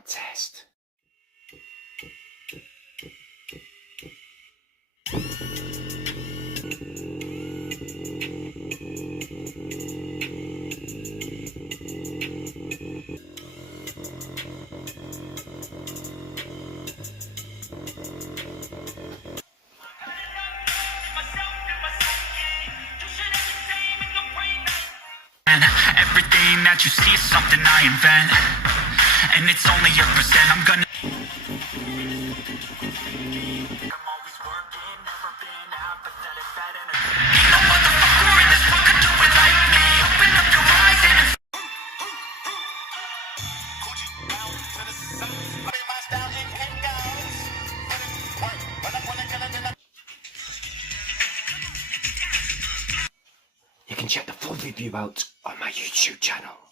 contest. Everything that you see is something I invent, and it's only a percent. I'm always working, never been apathetic, that energy. Ain't no motherfucker in this world could do it like me. Open up your eyes and You can check the full review out on my YouTube channel.